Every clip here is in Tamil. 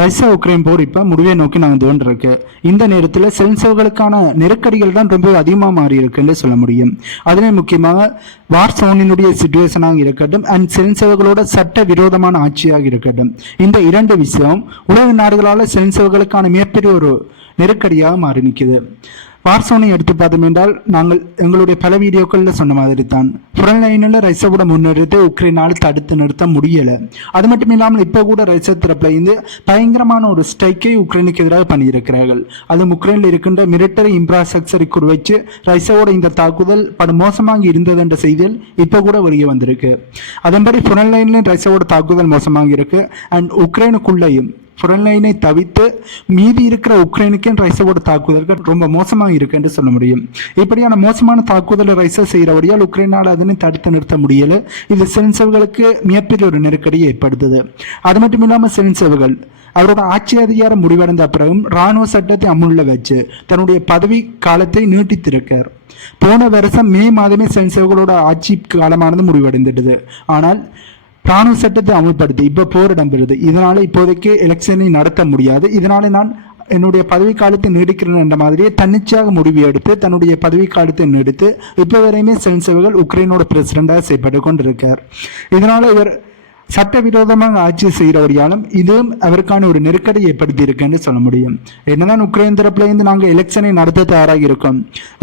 ரஷ்யா உக்ரைன் போர் இப்போ முடிவை நோக்கி நாங்கள் தோன்றிருக்கு. இந்த நேரத்தில் சென்சர்களுக்கான நெருக்கடிகள் தான் ரொம்ப அதிகமாக மாறி இருக்குன்னு சொல்ல முடியும். அதிலே முக்கியமாக வார் சோனினுடைய சிச்சுவேஷனாக இருக்கட்டும் அண்ட் சென்சர்களோட சட்ட விரோதமான ஆட்சியாக இருக்கட்டும், இந்த இரண்டு விஷயம் உலக நாடுகளால் சென்சர்களுக்கான மிகப்பெரிய ஒரு நெருக்கடியாக மாறி நிற்குது. வார்சோனை எடுத்து பார்த்தோம் என்றால் நாங்கள் எங்களுடைய பல வீடியோக்களில் சொன்ன மாதிரி தான் ஃப்ரண்ட் லைனில் ரஷ்யாவோட முன்னெடுத்து உக்ரைனால் தடுத்து நிறுத்த முடியலை. அது மட்டும் இல்லாமல் இப்போ கூட ரஷ்யா தரப்பில் இருந்து பயங்கரமான ஒரு ஸ்ட்ரைக்கை உக்ரைனுக்கு எதிராக பண்ணியிருக்கிறார்கள். அது உக்ரைனில் இருக்கின்ற மிலிட்டரி இன்ஃப்ராஸ்ட்ரக்சரை குறிவைச்சு ரஷ்யாவோட இந்த தாக்குதல் படு மோசமாக இருந்தது என்ற செய்தியில் இப்போ கூட வெளியே வந்திருக்கு. அதன்படி ஃப்ரண்ட் லைன்லையும் ரஷ்யாவோட தாக்குதல் மோசமாக இருக்கு அண்ட் உக்ரைனுக்குள்ளேயும் ஃப்ரண்ட் லைனை தவிர்த்து மீதி இருக்கிற உக்ரைனுக்கு ரஷ்யாவோட தாக்குதல்கள் ரொம்ப மோசமாக இருக்கு என்று சொல்ல முடியும். இப்படியான மோசமான தாக்குதலை ரஷ்யா செய்கிறபடியால் உக்ரைனால் அதனை தடுத்து நிறுத்த முடியல. இது சென்சர்களுக்கு மிகப்பெரிய ஒரு நெருக்கடியை ஏற்படுத்துது. அது மட்டும் இல்லாமல் சென்சர்கள் அவரோட ஆட்சி அதிகாரம் முடிவடைந்த பிறகும் இராணுவ சட்டத்தை அமுல்ல வச்சு தன்னுடைய பதவி காலத்தை நீட்டித்திருக்கார். போன வருஷம் மே மாதமே சென்சர்களோட ஆட்சி காலமானது முடிவடைந்துட்டது. ஆனால் இராணுவ சட்டத்தை அமல்படுத்தி இப்போ போர் இடம்பெறுது. இதனால இப்போதைக்கு எலெக்ஷனை நடத்த முடியாது. இதனால நான் என்னுடைய பதவி காலத்தை நீடிக்கிறேன் என்ற மாதிரியே தன்னிச்சையாக முடிவு எடுத்து தன்னுடைய பதவி காலத்தை நீடித்து இப்போ வரையுமே சென்சர்கள் உக்ரைனோட பிரசிடண்டாக செயல்பட்டு கொண்டிருக்கார். இதனால இவர் சட்டவிரோதமாக ஆட்சி செய்கிறவரையாலும் இதுவும் அவருக்கான ஒரு நெருக்கடி ஏற்படுத்தி இருக்குன்னு சொல்ல முடியும். என்னதான் உக்ரைன் தரப்புல இருந்து நாங்கள் எலெக்ஷனை நடத்த தயாராக இருக்கோம்,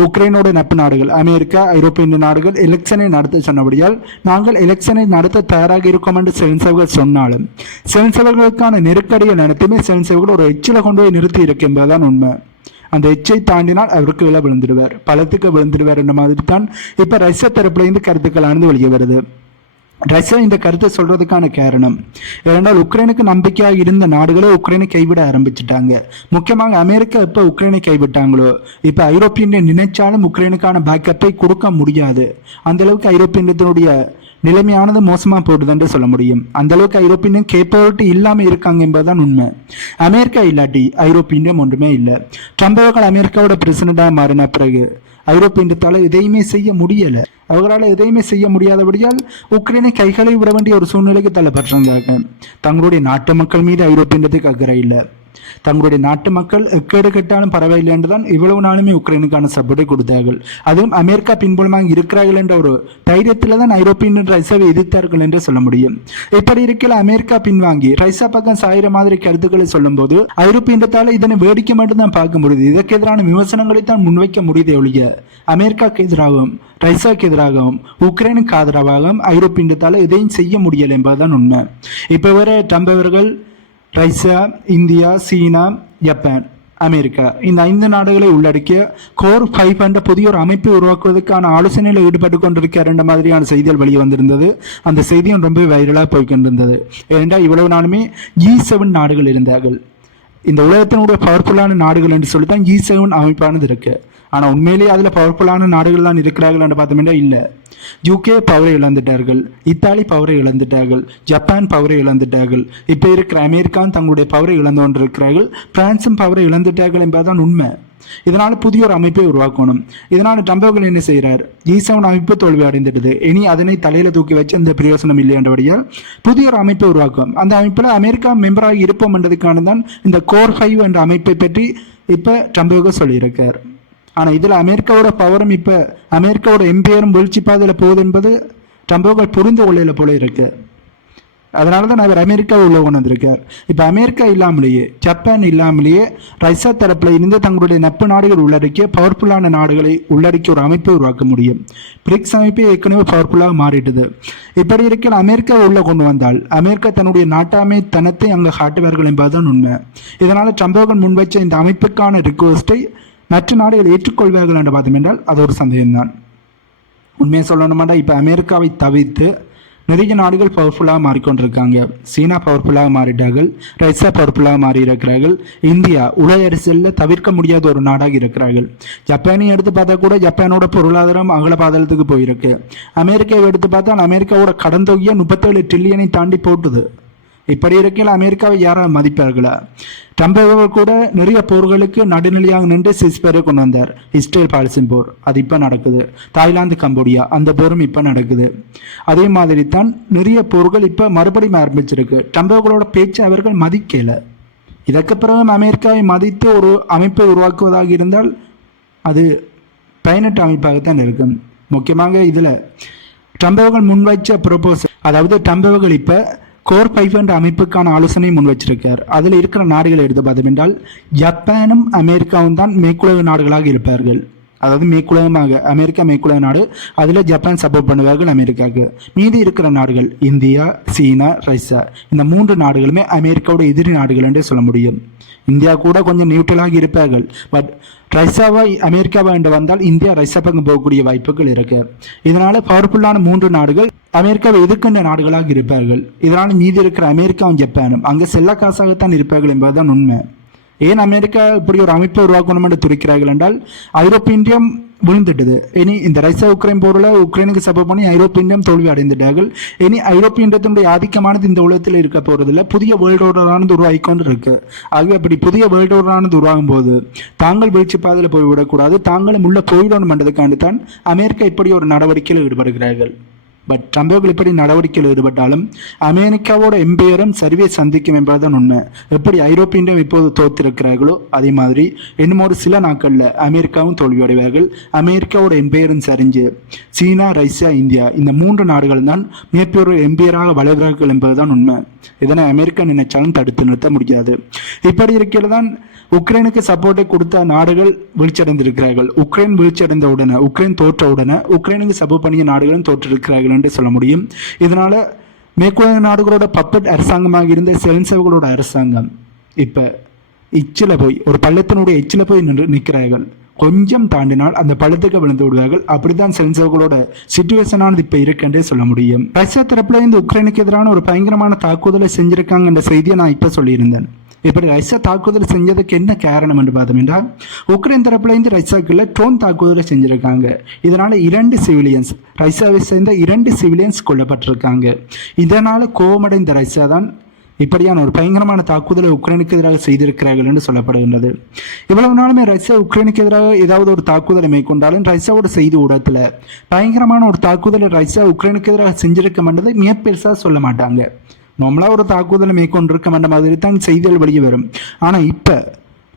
உக்ரைனோட நட்பு நாடுகள் அமெரிக்கா ஐரோப்பிய நாடுகள் எலெக்ஷனை நடத்த சொன்னபடியால் நாங்கள் எலெக்ஷனை நடத்த தயாராக இருக்கோம் என்று சென்சர்கள் சொன்னாலும் சென்சர்களுக்கான நெருக்கடியை நடத்துமே சென்சர்கள் ஒரு எச்சில கொண்டு போய் நிறுத்தி இருக்கு என்பதுதான் உண்மை. அந்த எச்சை தாண்டினால் அவருக்கு விலை விழுந்துடுவார், பழத்துக்கு விழுந்துடுவார் என்ற மாதிரி தான் இப்ப ரஷ்யா தரப்புல இருந்து கருத்துக்களானது வெளியே வருது. ரஷ்யா இந்த கருத்தை சொல்றதுக்கான காரணம் ஏனென்றால் உக்ரைனுக்கு நம்பிக்கையாக இருந்த நாடுகளே உக்ரைனை கைவிட ஆரம்பிச்சுட்டாங்க. முக்கியமாக அமெரிக்கா எப்ப உக்ரைனை கைவிட்டாங்களோ இப்ப ஐரோப்பியன் நினைச்சாலும் உக்ரைனுக்கான பேக்கப்பை கொடுக்க முடியாது. அந்த அளவுக்கு ஐரோப்பியத்தினுடைய நிலைமையானது மோசமா போடுது என்று சொல்ல முடியும். அந்த அளவுக்கு ஐரோப்பியன் கேப்பபிலிட்டி இல்லாம இருக்காங்க என்பதுதான் உண்மை. அமெரிக்கா இல்லாட்டி ஐரோப்பியம் ஒன்றுமே இல்லை. ட்ரம்ப் அவர்கள் அமெரிக்காவோட பிரசிடண்டா மாறின பிறகு ஐரோப்பியத்தால எதையுமே செய்ய முடியல. அவர்களால் எதையுமே செய்ய முடியாதபடியால் உக்ரைனை கைகளை விட வேண்டிய ஒரு சூழ்நிலைக்கு தள்ளப்பட்டிருந்தாங்க. தங்களுடைய நாட்டு மக்கள் மீது ஐரோப்பியத்துக்கு அக்கறை இல்லை. தங்களுடைய நாட்டு மக்கள் எக்கேடு கெட்டாலும் பரவாயில்லை என்றுதான் இவ்வளவு நாளுமே உக்ரைனுக்கான சப்போர்ட்டை கொடுத்தார்கள். அதுவும் அமெரிக்கா பின்புலமாக இருக்கிறார்கள் என்ற ஒரு தைரியத்தில் தான் ஐரோப்பியன் ரஷ்யாவை எதிர்த்தார்கள் என்று சொல்ல முடியும். இப்படி இருக்கையில் அமெரிக்கா பின்வாங்கி ரஷ்யா பக்கம் சாயிற மாதிரி கருத்துக்களை சொல்லும் போது ஐரோப்பியத்தால இதனை வேடிக்கை மட்டும்தான் பார்க்க முடியுது. இதற்கு எதிரான விமர்சனங்களை தான் முன்வைக்க முடியுதே ஒழிய அமெரிக்காவுக்கு எதிராகவும் ரஷ்யாவுக்கு எதிராகவும் உக்ரைனுக்கு ஆதரவாகவும் ஐரோப்பியத்தால எதையும் செய்ய முடியலை என்பதுதான் உண்மை. இப்ப வர ட்ரம்ப் அவர்கள் ரஷ்யா, இந்தியா, சீனா, ஜப்பான், அமெரிக்கா இந்த 5 நாடுகளை உள்ளடக்கிய கோர் 5 என்ற புதிய ஒரு அமைப்பை உருவாக்குவதற்கான ஆலோசனையில் ஈடுபட்டு கொண்டிருக்கார் என்ற மாதிரியான செய்திகள் வெளியே வந்திருந்தது. அந்த செய்தியும் ரொம்ப வைரலாக போய்கொண்டிருந்தது. ஏனென்றால் இவ்வளவு நாளுமே G7 நாடுகள் இருந்தார்கள். இந்த உலகத்தினுடைய பவர்ஃபுல்லான நாடுகள் என்று சொல்லித்தான் G7 அமைப்பானது இருக்கு. ஆனா உண்மையிலேயே அதுல பவர்ஃபுல்லான நாடுகள் தான் இருக்கிறார்கள் என்று பார்த்தோம்னா இல்ல. யூகே பவரை இழந்துட்டார்கள், இத்தாலி பவரை இழந்துட்டார்கள், ஜப்பான் பவரை இழந்துட்டார்கள், இப்ப இருக்கிற அமெரிக்கா தங்களுடைய பவரை இழந்து கொண்டிருக்கிறார்கள், பிரான்சும் பவரை இழந்துட்டார்கள் என்பதுதான் உண்மை. இதனால புதிய ஒரு அமைப்பை உருவாக்கணும். இதனால ட்ரம்ப் அவர்கள் என்ன செய்யறார், G7 அமைப்பு தோல்வி அடைந்துடுது, இனி அதனை தலையில தூக்கி வச்சு இந்த பிரயோசனம் இல்லை என்றபடியால் புதிய ஒரு அமைப்பை உருவாக்கும். அந்த அமைப்புல அமெரிக்கா மெம்பராக இருப்போம் என்றதுக்கான தான் இந்த கோர் 5 என்ற அமைப்பை பற்றி இப்ப ட்ரம்ப் அவர்கள் சொல்லியிருக்கார். ஆனா இதுல அமெரிக்காவோட பவரும் இப்ப அமெரிக்காவோட எம்பையரும் வீழ்ச்சி பாதையில போகுது என்பது ட்ரம்ப் அவர்கள் புரிந்து கொள்ளையில போல இருக்கு. அதனாலதான் அவர் அமெரிக்காவை உள்ள கொண்டு வந்திருக்கார். இப்ப அமெரிக்கா இல்லாமலேயே ஜப்பான் இல்லாமலேயே ரஷ்யா தரப்புல இருந்து தங்களுடைய நட்பு நாடுகள் உள்ளடக்கிய பவர்ஃபுல்லான நாடுகளை உள்ளடக்கிய ஒரு அமைப்பை உருவாக்க முடியும். பிரிக்ஸ் அமைப்பே ஏற்கனவே பவர்ஃபுல்லாக மாறிட்டது. இப்படி இருக்கிற அமெரிக்காவை உள்ள கொண்டு வந்தால் அமெரிக்கா தன்னுடைய நாட்டாமை தனத்தை அங்க காட்டுவார்கள் என்பதுதான் உண்மை. இதனால ட்ரம்ப் அவர்கள் முன்வைச்ச இந்த அமைப்புக்கான ரிக்வெஸ்டை மற்ற நாடுகள் ஏற்றுக்கொள்வார்கள் என்று பார்த்தோம் என்றால் அது ஒரு சந்தேகம்தான். உண்மையை சொல்லணுமாட்டா இப்ப அமெரிக்காவை தவிர்த்து நிறைய நாடுகள் பவர்ஃபுல்லாக மாறிக்கொண்டிருக்காங்க. சீனா பவர்ஃபுல்லாக மாறிட்டார்கள், ரஷ்யா பவர்ஃபுல்லாக மாறி இருக்கிறார்கள், இந்தியா உலக அரசியலில் தவிர்க்க முடியாத ஒரு நாடாக இருக்கிறார்கள். ஜப்பானையும் எடுத்து பார்த்தா கூட ஜப்பானோட பொருளாதாரம் அகல பாதாளத்துக்கு போயிருக்கு. அமெரிக்காவை எடுத்து பார்த்தால் அமெரிக்காவோட கடன் தொகையை 37 ட்ரில்லியனை தாண்டி போட்டுது. இப்படி இருக்கையில் அமெரிக்காவை யாரா மதிப்பார்களா? ட்ரம்ப் அவர்கள் கூட நிறைய போர்களுக்கு நடுநிலையாக நின்று சிஸ்பேரை கொண்டு வந்தார். இஸ்ரேல் பாலஸ்தீன் போர் அது இப்ப நடக்குது, தாய்லாந்து கம்போடியா அந்த போரும் இப்ப நடக்குது. அதே மாதிரி தான் நிறைய போர்கள் இப்ப மறுபடியும் ஆரம்பிச்சிருக்கு. ட்ரம்ப் அவர்களோட பேச்சு அவர்கள் மதிக்கல. இதற்கு பிறகு அமெரிக்காவை மதித்து ஒரு அமைப்பை உருவாக்குவதாக இருந்தால் அது பயனற்ற அமைப்பாகத்தான் இருக்கும். முக்கியமாக இதில் ட்ரம்ப் அவர்கள் முன்வைச்ச ப்ரொபோசல், அதாவது ட்ரம்ப் அவர்கள் இப்போ கோர் 5 என்ற அமைப்புக்கான ஆலோசனை முன் வச்சிருக்கார். அதில் இருக்கிற நாடுகளை எடுத்து பார்த்தோம் என்றால் ஜப்பானும் அமெரிக்காவும் தான் மேற்குலக நாடுகளாக இருப்பார்கள். அதாவது மேற்குலகமாக அமெரிக்கா மேற்குலக நாடு, அதில் ஜப்பான் சப்போர்ட் பண்ணுவார்கள் அமெரிக்காவுக்கு. மீதி இருக்கிற நாடுகள் இந்தியா, சீனா, ரஷ்யா, இந்த 3 நாடுகளுமே அமெரிக்காவோட எதிரி நாடுகள் என்றே சொல்ல முடியும். இந்தியா கூட கொஞ்சம் நியூட்ரலாக இருப்பார்கள். பட் ரஷ்யாவா அமெரிக்காவா என்று வந்தால் இந்தியா ரஷ்யா பக்கம் போகக்கூடிய வாய்ப்புகள் இருக்கு. இதனால பவர்ஃபுல்லான 3 நாடுகள் அமெரிக்காவை எதிர்க்கின்ற நாடுகளாக இருப்பார்கள். இதனால் மீதி இருக்கிற அமெரிக்காவும் ஜப்பானும் அங்கே செல்ல காசாகத்தான் இருப்பார்கள் என்பதுதான் உண்மை. ஏன் அமெரிக்கா இப்படி ஒரு அமைப்பை உருவாக்கணும் என்று துடிக்கிறார்கள் என்றால் ஐரோப்பிய இந்தியம் விழுந்துட்டது. இனி இந்த ரஷ்யா உக்ரைன் போரில் உக்ரைனுக்கு சப்போர்ட் பண்ணி ஐரோப்பிய இந்தியம் தோல்வி அடைந்துட்டார்கள். இனி ஐரோப்பிய இந்தியத்தினுடைய ஆதிக்கமானது இந்த உலகத்தில் இருக்க போறதில்லை. புதிய வேர்ல்டு ஆர்டரானது உருவாகி கொண்டு இருக்கு. ஆகவே அப்படி புதிய வேர்ல்டு ஆர்டரானது உருவாகும் போது தாங்கள் வீழ்ச்சி பாதையில் போய்விடக்கூடாது, தாங்களும் உள்ள போய்விடணும் என்றதுக்காண்டு தான் அமெரிக்கா இப்படி ஒரு நடவடிக்கையில் ஈடுபடுகிறார்கள். பட் ட்ரம்ப் இப்படி நடவடிக்கையில் ஈடுபட்டாலும் அமெரிக்காவோட எம்பையரும் சரிவை சந்திக்கும் என்பதுதான் உண்மை. எப்படி ஐரோப்பிய இந்தியம் இப்போது தோற்றிருக்கிறார்களோ அதே மாதிரி இன்னும் ஒரு சில நாட்களில் அமெரிக்காவும் தோல்வியடைவார்கள். அமெரிக்காவோட எம்பையரும் சரிஞ்சு சீனா, ரஷ்யா, இந்தியா இந்த 3 நாடுகள் தான் மிகப்பெரிய எம்பையராக வளர்கிறார்கள் என்பதுதான் உண்மை. இதனை அமெரிக்கா நினைச்சாலும் தடுத்து நிறுத்த முடியாது. இப்படி இருக்கிறது தான் உக்ரைனுக்கு சப்போர்ட்டை கொடுத்த நாடுகள் வீழ்ச்சியடைந்திருக்கிறார்கள். உக்ரைன் வீழ்ச்சியடைந்த உடனே, உக்ரைன் தோற்ற உடனே உக்ரைனுக்கு சப்போர்ட் பண்ணிய நாடுகளும் தோற்றிருக்கிறார்கள் என்று சொல்ல முடியும். இதனால மேற்குலக நாடுகளோட பப்பட் அரசாங்கமாக இருந்த செலன்சேவ்களோட அரசாங்கம் இப்ப இச்சில போய் ஒரு பள்ளத்தினுடைய எச்சில போய் நிற்கிறார்கள். கொஞ்சம் தாண்டினால் அந்த பள்ளத்துக்கு விழுந்து விடுவார்கள். அப்படித்தான் செலன்சேவ்களோட சிச்சுவேஷனானது இப்ப இருக்குன்றே சொல்ல முடியும். ரஷ்யா தரப்புல இருந்து உக்ரைனுக்கு எதிரான ஒரு பயங்கரமான தாக்குதலை செஞ்சிருக்காங்க என்ற செய்தியை நான் இப்ப சொல்லியிருந்தேன். இப்படி ரஷ்யா தாக்குதல் செஞ்சதுக்கு என்ன காரணம் என்று பார்த்தோம்னா உக்ரைன் தரப்புல இருந்து ரஷ்யாக்குள்ள ட்ரோன் தாக்குதலை செஞ்சிருக்காங்க. இதனால 2 சிவிலியன்ஸ், ரஷ்யாவை சேர்ந்த 2 சிவிலியன்ஸ் கொல்லப்பட்டிருக்காங்க. இதனால கோபமடைந்த ரஷ்யா தான் இப்படியான ஒரு பயங்கரமான தாக்குதலை உக்ரைனுக்கு எதிராக செய்திருக்கிறார்கள் என்று சொல்லப்படுகின்றது. இவ்வளவு நாளுமே ரஷ்யா உக்ரைனுக்கு எதிராக ஏதாவது ஒரு தாக்குதலை மேற்கொண்டாலும் ரஷ்யாவோட செய்தி ஊடகத்துல பயங்கரமான ஒரு தாக்குதலை ரஷ்யா உக்ரைனுக்கு எதிராக செஞ்சிருக்க மாட்டதை மிக பெருசா சொல்ல மாட்டாங்க. நம்மளா ஒரு தாக்குதலை மேற்கொண்டிருக்க வேண்ட மாதிரி தான் செய்திகள் வெளியே வரும். ஆனா இப்ப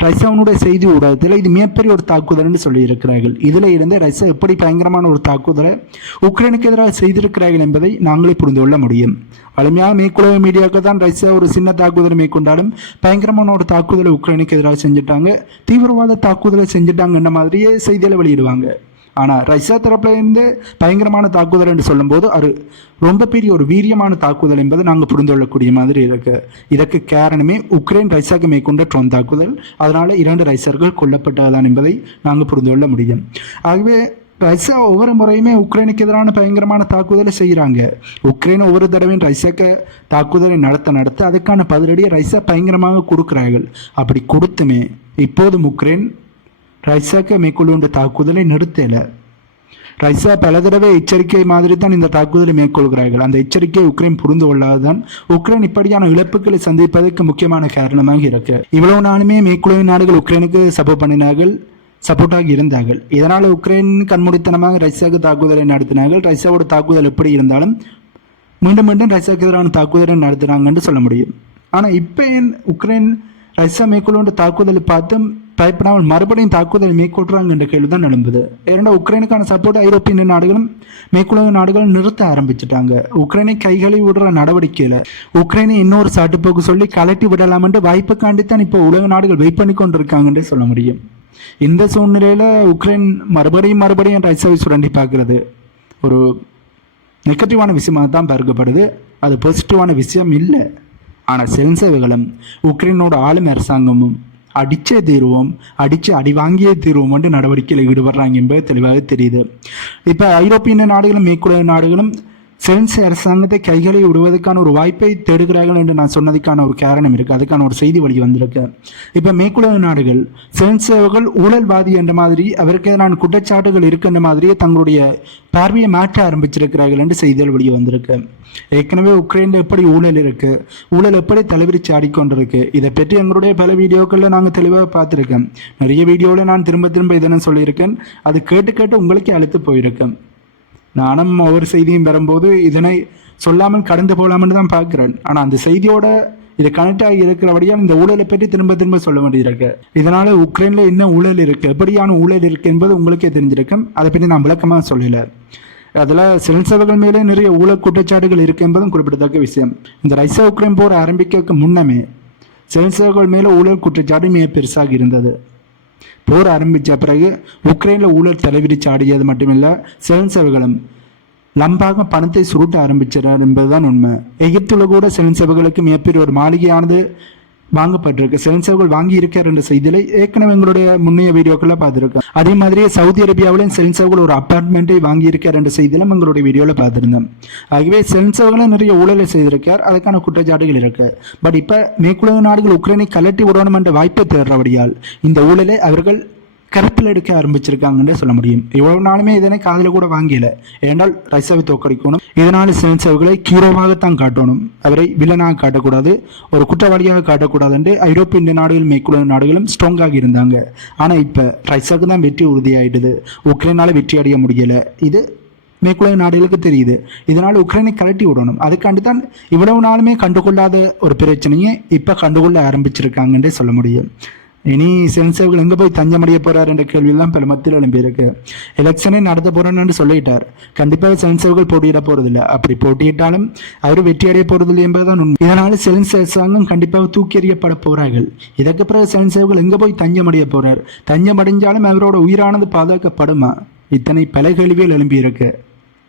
ரஷ்யாவுடைய செய்தி ஊடகத்தில் இது மிகப்பெரிய ஒரு தாக்குதல் சொல்லி இருக்கிறார்கள். இதுல இருந்து ரஷ்யா எப்படி பயங்கரமான ஒரு தாக்குதலை உக்ரைனுக்கு எதிராக செய்திருக்கிறார்கள் என்பதை நாங்களே புரிந்து கொள்ள முடியும். வலிமையாக மேற்குலக மீடியாக்கள் தான் ரஷ்யா ஒரு சின்ன தாக்குதலை மேற்கொண்டாலும் பயங்கரமான ஒரு தாக்குதலை உக்ரைனுக்கு எதிராக செஞ்சுட்டாங்க, தீவிரவாத தாக்குதலை செஞ்சுட்டாங்க என்ற மாதிரியே செய்திகளை வெளியிடுவாங்க. ஆனால் ரஷ்யா தரப்புல இருந்து பயங்கரமான தாக்குதல் என்று சொல்லும்போது அது ரொம்ப பெரிய ஒரு வீரியமான தாக்குதல் என்பதை நாங்கள் புரிந்து கொள்ளக்கூடிய மாதிரி இருக்கு. இதற்கு காரணமே உக்ரைன் ரஷ்யாவுக்கு மேற்கொண்ட ட்ரோன் தாக்குதல். அதனால 2 ரஷ்யர்கள் கொல்லப்பட்டதான் என்பதை நாங்கள் புரிந்து கொள்ள முடியும். ஆகவே ரஷ்யா ஒவ்வொரு முறையுமே உக்ரைனுக்கு எதிரான பயங்கரமான தாக்குதலை செய்கிறாங்க. உக்ரைன் ஒவ்வொரு தடவையும் ரஷ்யாவுக்கு தாக்குதலை நடத்த அதுக்கான பதிலடியை ரஷ்யா பயங்கரமாக கொடுக்கிறார்கள். அப்படி கொடுத்துமே இப்போதும் உக்ரைன் ரஷ்யாவுக்கு மேற்கொள்ளுகின்ற தாக்குதலை நிறுத்தல. ரஷ்யா பல தடவை எச்சரிக்கை மாதிரி தான் இந்த தாக்குதலை மேற்கொள்கிறார்கள். அந்த எச்சரிக்கையை உக்ரைன் புரிந்து கொள்ளாததான் உக்ரைன் இப்படியான இழப்புகளை சந்திப்பதற்கு முக்கியமான காரணமாக இருக்கு. இவ்வளவு நாளுமே மேற்குலக நாடுகள் உக்ரைனுக்கு சப்போர்ட் பண்ணினார்கள், சப்போர்ட்டாக இருந்தார்கள். இதனால் உக்ரைன் கண்மூடித்தனமாக ரஷ்யாவுக்கு தாக்குதலை நடத்தினார்கள். ரஷ்யாவோட தாக்குதல் எப்படி இருந்தாலும் மீண்டும் மீண்டும் ரஷ்யாவுக்கு எதிரான தாக்குதலை நடத்தினாங்கன்னு சொல்ல முடியும். ஆனால் இப்போ உக்ரைன் ரஷ்யா மேற்கொள்ளுன்ற தாக்குதலை பார்த்தும் பயப்படாமல் மறுபடியும் தாக்குதல் மேற்கொள்றாங்க என்ற கேள்விதான் எழும்புது. ஏன்னா உக்ரைனுக்கான சப்போர்ட் ஐரோப்பிய நாடுகளும் மேற்குலக நாடுகளும் நிறுத்த ஆரம்பிச்சுட்டாங்க. உக்ரைனை கைகளை விடுற நடவடிக்கையில உக்ரைனை இன்னொரு சாட்டுப்போக்கு சொல்லி கலட்டி விடலாம் என்று வாய்ப்புக்காண்டித்தான் இப்போ உலக நாடுகள் வெயிட் பண்ணி கொண்டிருக்காங்கன்றே சொல்ல முடியும். இந்த சூழ்நிலையில உக்ரைன் மறுபடியும் ரஷ்யாவை சுரண்டி பார்க்கிறது ஒரு நெகட்டிவான விஷயமாக தான் பார்க்கப்படுது. அது பாசிட்டிவான விஷயம் இல்லை. ஆனால் செலன்சேவ்களும் உக்ரைனோட ஆளும் அரசாங்கமும் அடிச்சே தீர்வோம், அடி வாங்கியே தீர்வோம் என்று நடவடிக்கையில் ஈடுபடுறாங்க என்பது தெளிவாக தெரியுது. இப்போ ஐரோப்பிய நாடுகளும் மேற்குலக நாடுகளும் செலன்சி அரசாங்கத்தை கைகளை விடுவதற்கான ஒரு வாய்ப்பை தேடுகிறார்கள் என்று நான் சொன்னதுக்கான ஒரு காரணம் இருக்கு. அதுக்கான ஒரு செய்தி வழி வந்திருக்கு. இப்ப மேற்குலக நாடுகள் செலன்சியவர்கள் ஊழல்வாதி என்ற மாதிரி அவருக்கு நான் குற்றச்சாட்டுகள் இருக்கின்ற மாதிரியே தங்களுடைய பார்வையை மாற்ற ஆரம்பிச்சிருக்கிறார்கள் என்று செய்திகள் வெளியே வந்திருக்கு. ஏற்கனவே உக்ரைன்ல எப்படி ஊழல் இருக்கு, ஊழல் எப்படி தலைவிரிச்சு ஆடிக்கொண்டிருக்கு, இதை பற்றி எங்களுடைய பல வீடியோக்களில் நாங்கள் தெளிவாக பார்த்துருக்கேன். நிறைய வீடியோவில் நான் திரும்ப இதனை சொல்லியிருக்கேன். அது கேட்டு உங்களுக்கே அழுத்து போயிருக்கேன். நானும் ஒவ்வொரு செய்தியும் பெறும்போது இதனை சொல்லாமல் கடந்து போகலாம்னு தான் பார்க்குறேன். ஆனால் அந்த செய்தியோட இது கனெக்ட் ஆகி இருக்கிறபடியால் இந்த ஊழலை பற்றி திரும்ப திரும்ப சொல்ல வேண்டியிருக்கு. இதனால உக்ரைன்ல என்ன ஊழல் இருக்கு, எப்படியான ஊழல் இருக்கு என்பது உங்களுக்கே தெரிஞ்சிருக்கும். அதை பற்றி நான் விளக்கமாக சொல்லல. அதில் செல்சவர்கள் மேலே நிறைய ஊழல் குற்றச்சாட்டுகள் இருக்கு என்பதும் குறிப்பிடத்தக்க விஷயம். இந்த ரஷ்யா உக்ரைன் போர் ஆரம்பிக்க முன்னமே செல்சவர்கள் மேலே ஊழல் குற்றச்சாட்டு மிக பெருசாக இருந்தது. போர் ஆரம்பித்த பிறகு உக்ரைனில் ஊழல் தலைவிரிச்சு ஆடியது மட்டுமில்லை, செல்சவர்களும் லம்பாக பணத்தை சுருட்ட ஆரம்பிச்சார் என்பதுதான் உண்மை. எகிப்துல கூட செல்சவர்களுக்கு மிகப்பெரிய ஒரு மாளிகையானது வாங்கப்பட்டிருக்கு. செல்சவர்கள் வாங்கி இருக்கார் என்ற செய்தியை ஏற்கனவே எங்களுடைய முன்னைய வீடியோக்களை பார்த்துருக்கோம். அதே மாதிரி சவுதி அரேபியாவிலும் செல்சவர்கள் ஒரு அப்பார்ட்மெண்ட்டை வாங்கி இருக்கார் என்ற செய்தியிலும் எங்களுடைய வீடியோவில் பார்த்துருந்தோம். ஆகவே செல்சவர்களும் நிறைய ஊழலை செய்திருக்கார், அதுக்கான குற்றச்சாட்டுகள் இருக்கு. பட் இப்போ மேற்குலக நாடுகள் உக்ரைனை கலட்டி விடணும் என்ற வாய்ப்பை தேடுறபடியால் இந்த ஊழலை அவர்கள் கருத்தில் எடுக்க ஆரம்பிச்சிருக்காங்கன்னு சொல்ல முடியும். இவ்வளவு நாளுமே இதனை காதல கூட வாங்கல. ஏனால் ரஷ்யாவை தோற்கடிக்கணும், இதனால செல்சவர்களை ஹீரோவாகத்தான் காட்டணும், அவரை வில்லனாக காட்டக்கூடாது, ஒரு குற்றவாளியாக காட்டக்கூடாது என்று ஐரோப்பிய நாடுகள் மேற்குலக நாடுகளும் ஸ்ட்ராங்காக இருந்தாங்க. ஆனால் இப்போ ரஷ்யாவுக்கு தான் வெற்றி உறுதியாயிடுது, உக்ரைனால வெற்றி அடைய முடியல. இது மேற்குலக நாடுகளுக்கு தெரியுது. இதனால் உக்ரைனை கலட்டி விடணும். அதுக்காண்டி தான் இவ்வளவு நாளுமே கண்டுகொள்ளாத ஒரு பிரச்சனையை இப்போ கண்டுகொள்ள ஆரம்பிச்சிருக்காங்கன்றே சொல்ல முடியும். இனி செல்சவர்கள் எங்கே போய் தஞ்சமடைய போறார் என்ற கேள்வியெல்லாம் பல மத்தியில் எழும்பியிருக்கு. எலெக்ஷனே நடத்த போறேன்னு சொல்லிட்டார். கண்டிப்பாக செல்சவர்கள் போட்டியிட போறதில்லை. அப்படி போட்டியிட்டாலும் அவர் வெற்றி அடைய போறதில்லை என்பதுதான் உண்மை. இதனால செல்சவர்கள் கண்டிப்பாக தூக்கி எறியப்பட போறார்கள். இதற்கு பிறகு செல்சவர்கள் எங்கே போய் தஞ்சமடைய போறார், தஞ்சமடைஞ்சாலும் அவரோட உயிரானது பாதுகாக்கப்படுமா, இத்தனை பல கேள்விகள் எழும்பியிருக்கு.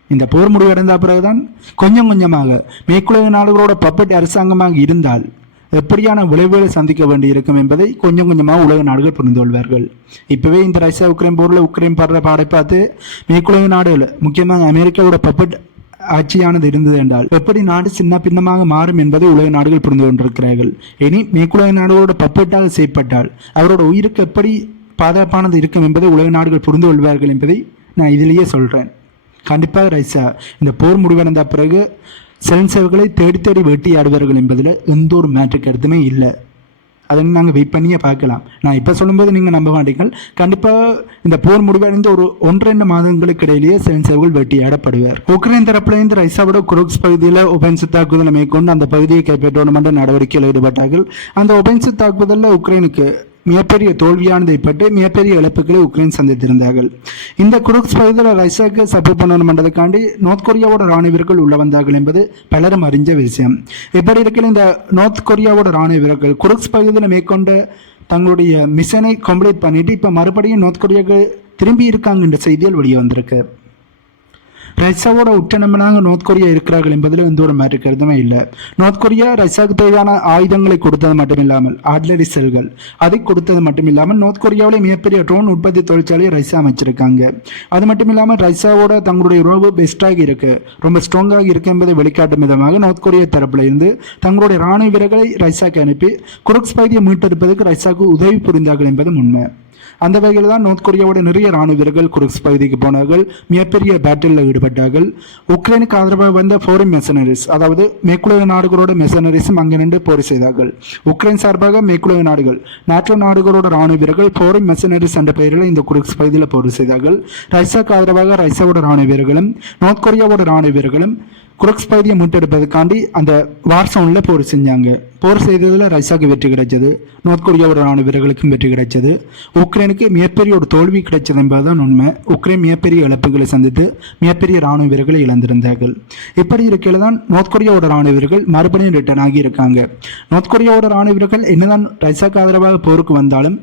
இந்த போர் முடிவடைந்த பிறகுதான் கொஞ்சம் கொஞ்சமாக மேற்குலக நாடுகளோட பப்பட் அரசாங்கமாக இருந்தால் எப்படியான விளைவுகளை சந்திக்க வேண்டியிருக்கும் என்பதை கொஞ்சம் கொஞ்சமாக உலக நாடுகள் புரிந்து கொள்வார்கள். இப்பவே இந்த ரஷ்யா உக்ரைன் போரில் உக்ரைன் படுற பாடை பார்த்து மேற்குலக நாடுகள், முக்கியமாக அமெரிக்காவோட பப்பட் ஆட்சியானது இருந்தது என்றால் எப்படி நாடு சின்ன பின்னமாக மாறும் என்பதை உலக நாடுகள் புரிந்து கொண்டிருக்கிறார்கள். இனி மேற்குலக நாடுகளோட பப்பட்டாக செய்யப்பட்டால் அவரோட உயிருக்கு எப்படி பாதுகாப்பானது இருக்கும் என்பதை உலக நாடுகள் புரிந்து கொள்வார்கள் என்பதை நான் இதிலேயே சொல்றேன். கண்டிப்பாக ரஷ்யா இந்த போர் முடிவடைந்த பிறகு செல்சவர்களை தேடி தேடி வேட்டையாடுவார்கள் என்பதில் எந்த ஒரு மேட்ரு கருத்துமே இல்லை. அதை நாங்கள் வெயிட் பண்ணியே பார்க்கலாம். நான் இப்போ சொல்லும்போது நீங்கள் நம்ப மாட்டீங்கள். கண்டிப்பாக இந்த போர் முடிவடைந்த ஒரு 1-2 மாதங்களுக்கு இடையிலேயே செல்சவர்கள் வேட்டையாடப்படுவார். உக்ரைன் தரப்புலேருந்து ரஷ்யாவோட குரோக்ஸ் பகுதியில் ஒபென்சு தாக்குதலை மேற்கொண்டு அந்த பகுதியை கைப்பற்றணும் என்ற நடவடிக்கையில் ஈடுபட்டார்கள். அந்த ஒபென்சு தாக்குதலில் உக்ரைனுக்கு மிகப்பெரிய தோல்வியானது ஏற்பட்டு மிகப்பெரிய இழப்புகளை உக்ரைன் சந்தித்திருந்தார்கள். இந்த குருக்ஸ் பகுதியில் ரஷ்யாவுக்கு சப்போர்ட் பண்ணணும் என்றதுக்காண்டி நார்த் கொரியாவோட ராணுவ வீரர்கள் உள்ள வந்தார்கள் என்பது பலரும் அறிஞ்ச விஷயம். இப்படி இருக்கிற இந்த நார்த் கொரியாவோட ராணுவ வீரர்கள் குருக்ஸ் பகுதியில் மேற்கொண்ட தங்களுடைய மிஷனை கம்ப்ளீட் பண்ணிட்டு இப்போ மறுபடியும் நார்த் கொரியாவுக்கு திரும்பி இருக்காங்க என்ற செய்திகள் வெளியே வந்திருக்கு. ரஷ்யாவோட உச்சநம்பனாக நார்த் கொரியா இருக்கிறார்கள் என்பதில் எந்த ஒரு மாற்று கருத்துமே இல்லை. நார்த் கொரியா ரஷ்யாவுக்கு தேவையான ஆயுதங்களை கொடுத்தது மட்டுமில்லாமல் ஆர்டிலரி செல்கள் அதை கொடுத்தது மட்டுமில்லாமல் நார்த் கொரியாவிலே மிகப்பெரிய ட்ரோன் உற்பத்தி தொழிற்சாலையை ரஷ்யா அமைச்சிருக்காங்க. அது மட்டும் இல்லாமல் ரஷ்யாவோட தங்களுடைய உறவு பெஸ்டாக இருக்கு, ரொம்ப ஸ்ட்ராங்காக இருக்கு என்பதை வெளிக்காட்டும் விதமாக நார்த் கொரியா தரப்புல இருந்து தங்களுடைய ராணுவ வீரர்களை ரஷ்யாவுக்கு அனுப்பி குருக்ஸ் பகுதியை மீட்டெடுப்பதற்கு ரஷ்யாவுக்கு உதவி புரிந்தார்கள் என்பதும் உண்மை. அந்த வகையில் தான் நார்த் கொரியாவோட நிறைய ராணுவ வீரர்கள் குருக்ஸ் பகுதிக்கு போனார்கள், மிகப்பெரிய பேட்டில் ஈடுபட்டார்கள். உக்ரைனுக்கு ஆதரவாக வந்த ஃபாரின் மெசனரிஸ், அதாவது மேற்குலக நாடுகளோட மெசனரிஸும் அங்கே நின்று போர் செய்தார்கள். உக்ரைன் சார்பாக மேற்குலக நாடுகள் நாட்டோ நாடுகளோட ராணுவ வீரர்கள் ஃபாரின் மெசனரிஸ் என்ற பெயரில் இந்த குருக்ஸ் பகுதியில் போர் செய்தார்கள். ரஷ்யாவுக்கு ஆதரவாக ரஷ்யாவோட ராணுவ வீரர்களும் நார்த் கொரியாவோட ராணுவ வீரர்களும் குருக்ஸ் பகுதியை மீட்டெடுப்பதற்காண்டி அந்த வார் சவுண்டில் போர் செஞ்சாங்க. போர் செய்ததில் ரஷ்யாவுக்கு வெற்றி கிடைச்சது, நார்த் கொரியாவோட ராணுவ வீரர்களுக்கும் வெற்றி கிடைச்சது. உக்ரைனுக்கு மிகப்பெரிய ஒரு தோல்வி கிடைச்சது என்பதுதான் உண்மை. உக்ரைன் மிகப்பெரிய இழப்புகளை சந்தித்து மிகப்பெரிய ராணுவ வீரர்களை இழந்திருந்தார்கள். இப்படி இருக்கையில் தான் நார்த் கொரியாவோட ராணுவ வீரர்கள் மறுபடியும் ரிட்டர்ன் ஆகி இருக்காங்க. நார்த் கொரியாவோட ராணுவ வீரர்கள் என்னதான் ரஷ்யாவுக்கு ஆதரவாக போருக்கு வந்தாலும்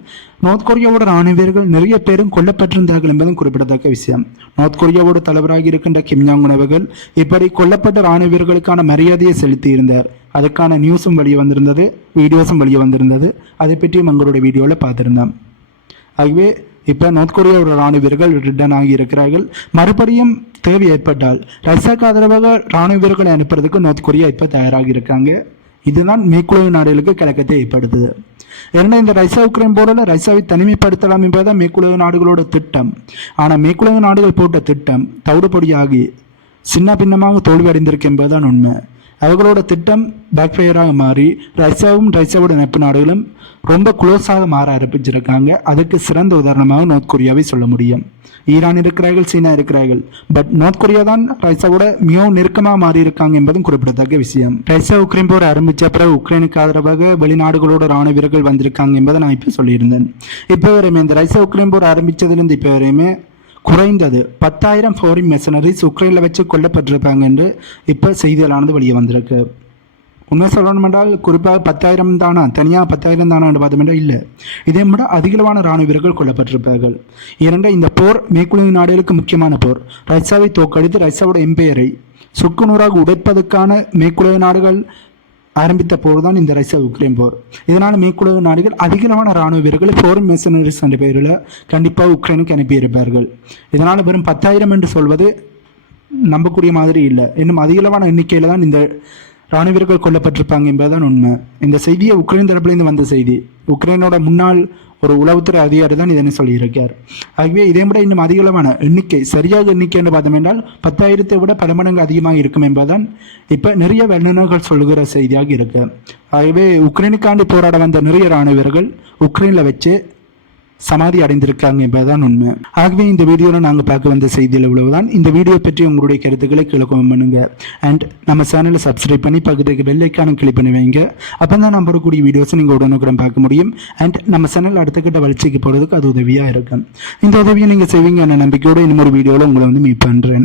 நார்த் கொரியாவோட ராணுவ வீரர்கள் நிறைய பேரும் கொல்லப்பட்டிருந்தார்கள் என்பதும் குறிப்பிடத்தக்க விஷயம். நார்த் கொரியாவோட தலைவராக இருக்கின்ற கிம் ஜாங் உன் அவர்கள் இப்படி கொல்லப்பட்ட ராணுவ வீரர்களுக்கான மரியாதையை செலுத்தி இருந்தார். அதுக்கான நியூஸும் வெளியே வந்திருந்தது, வீடியோஸும் வெளியே வந்திருந்தது. அதை பற்றியும் எங்களுடைய வீடியோவில் பார்த்துருந்தோம். ஆகவே இப்போ நார்த் கொரியாவோட ராணுவ வீரர்கள் ரிட்டர்ன் ஆகி இருக்கிறார்கள். மறுபடியும் தேவை ஏற்பட்டால் ரஷ்யாவுக்கு ஆதரவாக ராணுவ வீரர்களை அனுப்புறதுக்கு நார்த் கொரியா இப்போ தயாராகி இருக்காங்க. இதுதான் மேற்குலக நாடுகளுக்கு கலக்கத்தை ஏற்படுத்துது. ஏன்னா இந்த ரஷ்யா உக்ரைன் போரில் ரஷ்யாவை தனிமைப்படுத்தலாம் என்பதுதான் மேற்குலக நாடுகளோட திட்டம். ஆனால் மேற்குலக நாடுகள் போட்ட திட்டம் தவிடுபொடியாகி சின்ன பின்னமாக தோல்வி அடைந்திருக்கு என்பதுதான் உண்மை. அவர்களோட திட்டம் பேக்ஃபயராக மாறி ரஷ்யாவோட நட்பு நாடுகளும் ரொம்ப க்ளோஸாக மாற ஆரம்பிச்சிருக்காங்க. அதுக்கு சிறந்த உதாரணமாக நார்த் கொரியாவை சொல்ல முடியும். ஈரான் இருக்கிறார்கள், சீனா இருக்கிறார்கள், பட் நார்த் கொரியா தான் ரஷ்யாவோட மிகவும் நெருக்கமாக மாறி இருக்காங்க என்பதும் குறிப்பிடத்தக்க விஷயம். ரஷ்யா உக்ரைன் போர் ஆரம்பித்த பிறகு உக்ரைனுக்கு ஆதரவாக வெளிநாடுகளோட ராணுவ வீரர்கள் வந்திருக்காங்க என்பதை நான் இப்போ சொல்லியிருந்தேன். இப்போ வரையுமே இந்த ரஷ்யா உக்ரைன் போர் ஆரம்பித்ததுலேருந்து இப்போ வரையுமே குறைந்தது 10,000 ஃபாரின் மெர்சனரிஸ் உக்ரைனில் வச்சு கொல்லப்பட்டிருப்பாங்க என்று இப்போ செய்திகளானது வெளியே வந்திருக்கு. உண்மை சொல்லணும் என்றால் குறிப்பாக 10,000 தானா, தனியாக 10,000 தானா என்று பார்த்தோம்னா இல்லை, இதே விட அதிகளவான இராணுவ வீரர்கள் கொல்லப்பட்டிருப்பார்கள். இந்த போர் மேற்குலக நாடுகளுக்கு முக்கியமான போர். ரஷ்யாவை தோற்கடித்து ரஷ்யாவோட எம்பையரை சுக்குநூறாக உடைப்பதற்கான மேற்குலக நாடுகள் ஆரம்பித்த போர் தான் இந்த ரஷ்யா உக்ரைன் போர். இதனால் மேற்குலக நாடுகள் அதிகளவான இராணுவ வீரர்களை ஃபாரின் மெர்சனரிஸ் என்ற பெயரில் கண்டிப்பாக உக்ரைனுக்கு அனுப்பியிருப்பார்கள். இதனால் வெறும் 10,000 என்று சொல்வது நம்பக்கூடிய மாதிரி இல்லை, இன்னும் அதிகளவான எண்ணிக்கையில் தான் இந்த ராணுவ வீரர்கள் கொல்லப்பட்டிருப்பாங்க என்பதுதான் உண்மை. இந்த செய்தியை உக்ரைன் தரப்பிலிருந்து வந்த செய்தி. உக்ரைனோட முன்னாள் ஒரு உளவுத்துறை அதிகாரி தான் இதனை சொல்லியிருக்கார். ஆகவே இதை விட இன்னும் அதிகளவான எண்ணிக்கை, சரியாக எண்ணிக்கை என்று பார்த்தோம் என்றால் 10,000 விட பல மடங்கு அதிகமாக இருக்கும் என்பதுதான் இப்போ நிறைய வல்லுநர்கள் சொல்லுகிற செய்தியாக இருக்கு. ஆகவே உக்ரைனுக்காண்டி போராட வந்த நிறைய ராணுவ வீரர்கள் உக்ரைனில் வச்சு சமாதி அடைந்திருக்காங்க என்பதுதான் உண்மை. ஆகவே இந்த வீடியோவில் நாங்கள் பார்க்க வந்த செய்தியில் இவ்வளவுதான். இந்த வீடியோ பற்றி உங்களுடைய கருத்துக்களை கீழே கமெண்ட் பண்ணுங்க. அண்ட் நம்ம சேனலை சப்ஸ்கிரைப் பண்ணி பக்கத்துக்கு பெல் ஐக்கானை கிளிக் பண்ணி வைங்க. அப்போ தான் நம்ம வரக்கூடிய வீடியோஸை நீங்கள் உடனுக்குடன் பார்க்க முடியும். அண்ட் நம்ம சேனல் அடுத்த கட்ட வளர்ச்சிக்கு போகிறதுக்கு அது உதவியாக இருக்கும். இந்த உதவியை நீங்கள் செய்வீங்க என்ற நம்பிக்கையோடு இன்னொரு வீடியோவில் உங்களை மீட் பண்ணுறேன்.